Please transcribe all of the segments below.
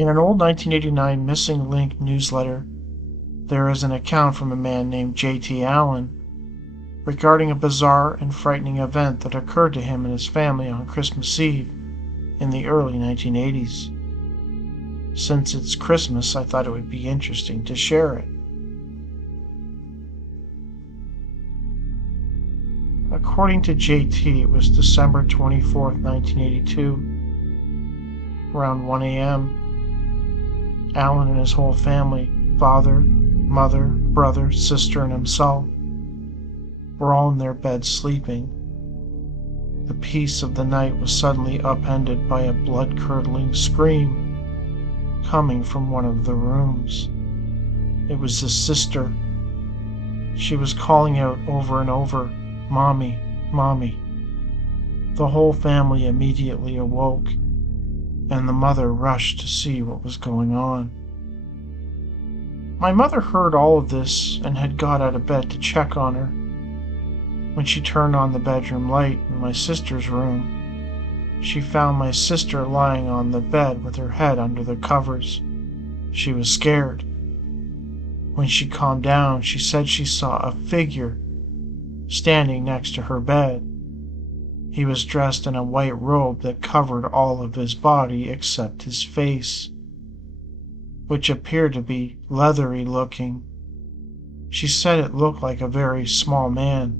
In an old 1989 Missing Link newsletter, there is an account from a man named J.T. Allen regarding a bizarre and frightening event that occurred to him and his family on Christmas Eve in the early 1980s. Since it's Christmas, I thought it would be interesting to share it. According to JT, it was December 24th, 1982. Around 1 a.m., Alan and his whole family, father, mother, brother, sister, and himself, were all in their beds sleeping. The peace of the night was suddenly upended by a blood-curdling scream coming from one of the rooms. It was his sister. She was calling out over and over, "Mommy, Mommy." The whole family immediately awoke, and the mother rushed to see what was going on. My mother heard all of this and had got out of bed to check on her. When she turned on the bedroom light in my sister's room, she found my sister lying on the bed with her head under the covers. She was scared. When she calmed down, she said she saw a figure standing next to her bed. He was dressed in a white robe that covered all of his body except his face, which appeared to be leathery looking. She said it looked like a very small man.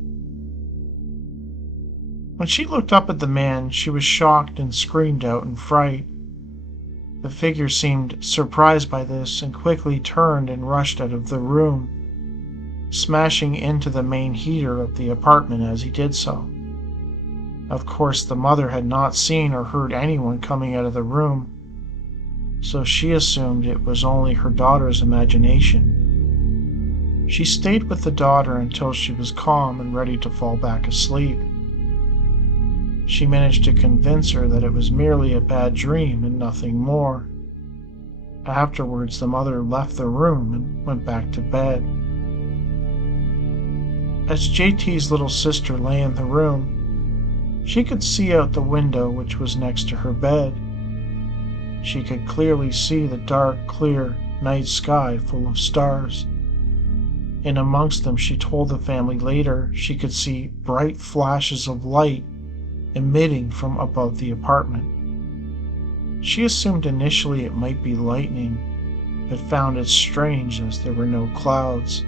When she looked up at the man, she was shocked and screamed out in fright. The figure seemed surprised by this and quickly turned and rushed out of the room, smashing into the main heater of the apartment as he did so. Of course, the mother had not seen or heard anyone coming out of the room, so she assumed it was only her daughter's imagination. She stayed with the daughter until she was calm and ready to fall back asleep. She managed to convince her that it was merely a bad dream and nothing more. Afterwards, the mother left the room and went back to bed. As JT's little sister lay in the room, she could see out the window which was next to her bed. She could clearly see the dark, clear night sky full of stars. And amongst them, she told the family later, she could see bright flashes of light emitting from above the apartment. She assumed initially it might be lightning, but found it strange as there were no clouds.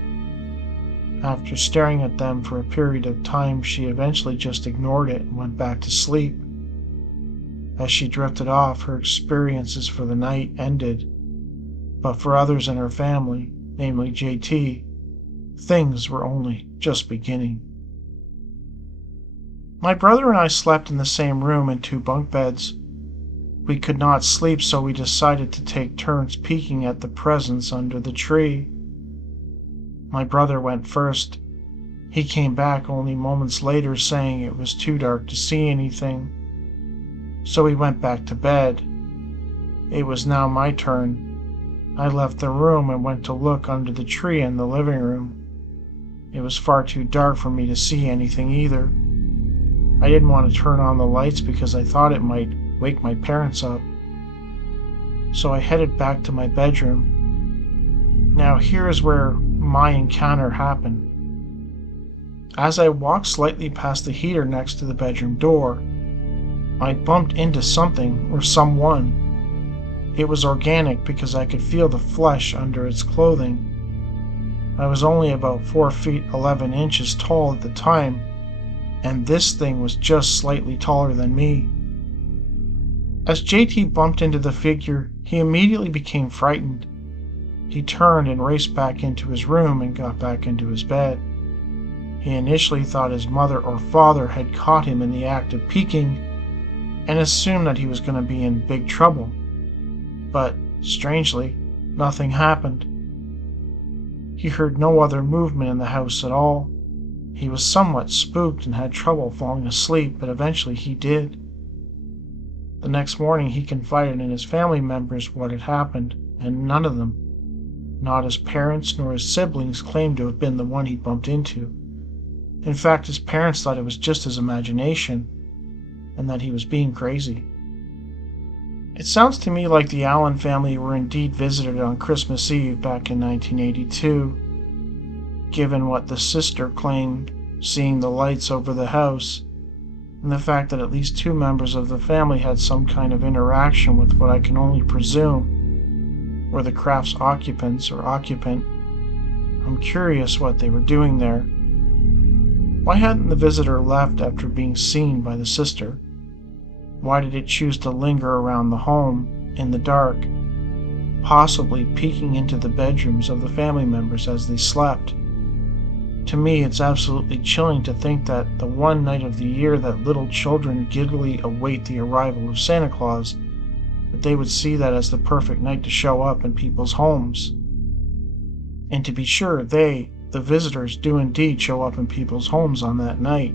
After staring at them for a period of time, she eventually just ignored it and went back to sleep. As she drifted off, her experiences for the night ended, but for others in her family, namely JT, things were only just beginning. My brother and I slept in the same room in 2 bunk beds. We could not sleep, so we decided to take turns peeking at the presence under the tree. My brother went first. He came back only moments later saying it was too dark to see anything, so we went back to bed. It was now my turn. I left the room and went to look under the tree in the living room. It was far too dark for me to see anything either. I didn't want to turn on the lights because I thought it might wake my parents up. So I headed back to my bedroom. Now here is where my encounter happened. As I walked slightly past the heater next to the bedroom door, I bumped into something or someone. It was organic because I could feel the flesh under its clothing. I was only about 4 feet 11 inches tall at the time, and this thing was just slightly taller than me. As JT bumped into the figure, he immediately became frightened. He turned and raced back into his room and got back into his bed. He initially thought his mother or father had caught him in the act of peeking and assumed that he was going to be in big trouble. But, strangely, nothing happened. He heard no other movement in the house at all. He was somewhat spooked and had trouble falling asleep, but eventually he did. The next morning he confided in his family members what had happened, and none of them, not his parents nor his siblings, claimed to have been the one he bumped into. In fact, his parents thought it was just his imagination, and that he was being crazy. It sounds to me like the Allen family were indeed visited on Christmas Eve back in 1982, given what the sister claimed seeing the lights over the house, and the fact that at least two members of the family had some kind of interaction with what I can only presume were the craft's occupants or occupant. I'm curious what they were doing there. Why hadn't the visitor left after being seen by the sister? Why did it choose to linger around the home in the dark, possibly peeking into the bedrooms of the family members as they slept? To me, it's absolutely chilling to think that the one night of the year that little children giddily await the arrival of Santa Claus, that they would see that as the perfect night to show up in people's homes. And to be sure, they, the visitors, do indeed show up in people's homes on that night.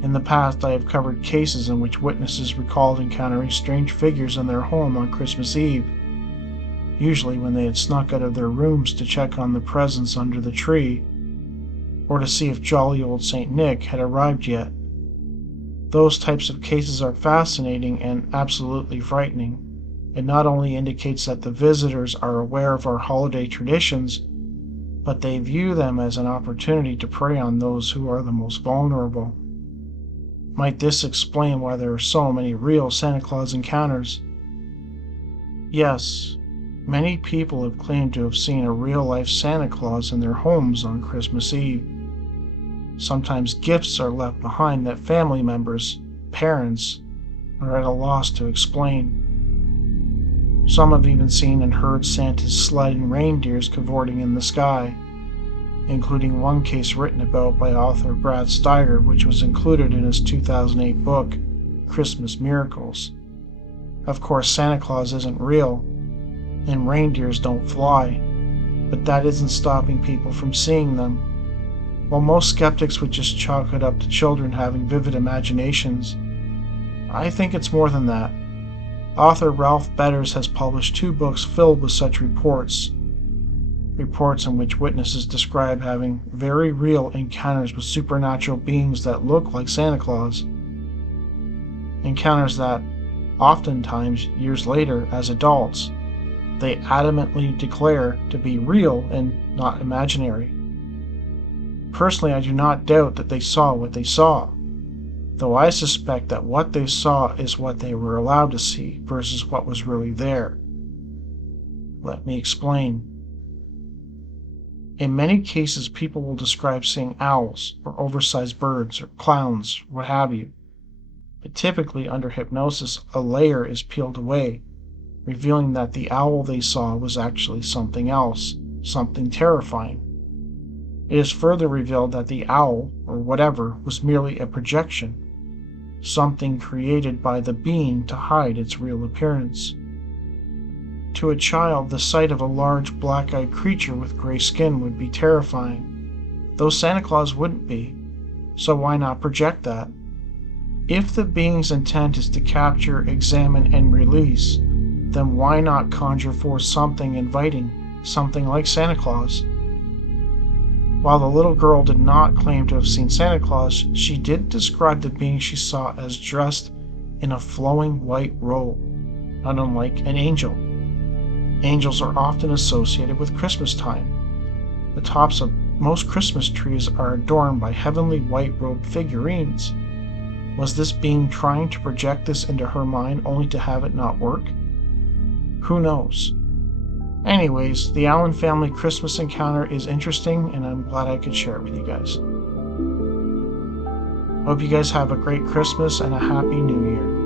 In the past, I have covered cases in which witnesses recalled encountering strange figures in their home on Christmas Eve, usually when they had snuck out of their rooms to check on the presents under the tree, or to see if jolly old St. Nick had arrived yet. Those types of cases are fascinating and absolutely frightening. It not only indicates that the visitors are aware of our holiday traditions, but they view them as an opportunity to prey on those who are the most vulnerable. Might this explain why there are so many real Santa Claus encounters? Yes, many people have claimed to have seen a real-life Santa Claus in their homes on Christmas Eve. Sometimes gifts are left behind that family members, parents, are at a loss to explain. Some have even seen and heard Santa's sled reindeers cavorting in the sky, including one case written about by author Brad Steiger, which was included in his 2008 book, Christmas Miracles. Of course, Santa Claus isn't real, and reindeers don't fly, but that isn't stopping people from seeing them. While most skeptics would just chalk it up to children having vivid imaginations, I think it's more than that. Author Ralph Betters has published 2 books filled with such reports in which witnesses describe having very real encounters with supernatural beings that look like Santa Claus. Encounters that, oftentimes years later as adults, they adamantly declare to be real and not imaginary. Personally, I do not doubt that they saw what they saw, though I suspect that what they saw is what they were allowed to see versus what was really there. Let me explain. In many cases, people will describe seeing owls, or oversized birds, or clowns, what have you. But typically, under hypnosis, a layer is peeled away, revealing that the owl they saw was actually something else, something terrifying. It is further revealed that the owl, or whatever, was merely a projection, something created by the being to hide its real appearance. To a child, the sight of a large black-eyed creature with gray skin would be terrifying, though Santa Claus wouldn't be, so why not project that? If the being's intent is to capture, examine, and release, then why not conjure forth something inviting, something like Santa Claus? While the little girl did not claim to have seen Santa Claus, she did describe the being she saw as dressed in a flowing white robe, not unlike an angel. Angels are often associated with Christmas time. The tops of most Christmas trees are adorned by heavenly white-robed figurines. Was this being trying to project this into her mind only to have it not work? Who knows? Anyways, the Allen family Christmas encounter is interesting, and I'm glad I could share it with you guys. Hope you guys have a great Christmas and a Happy New Year.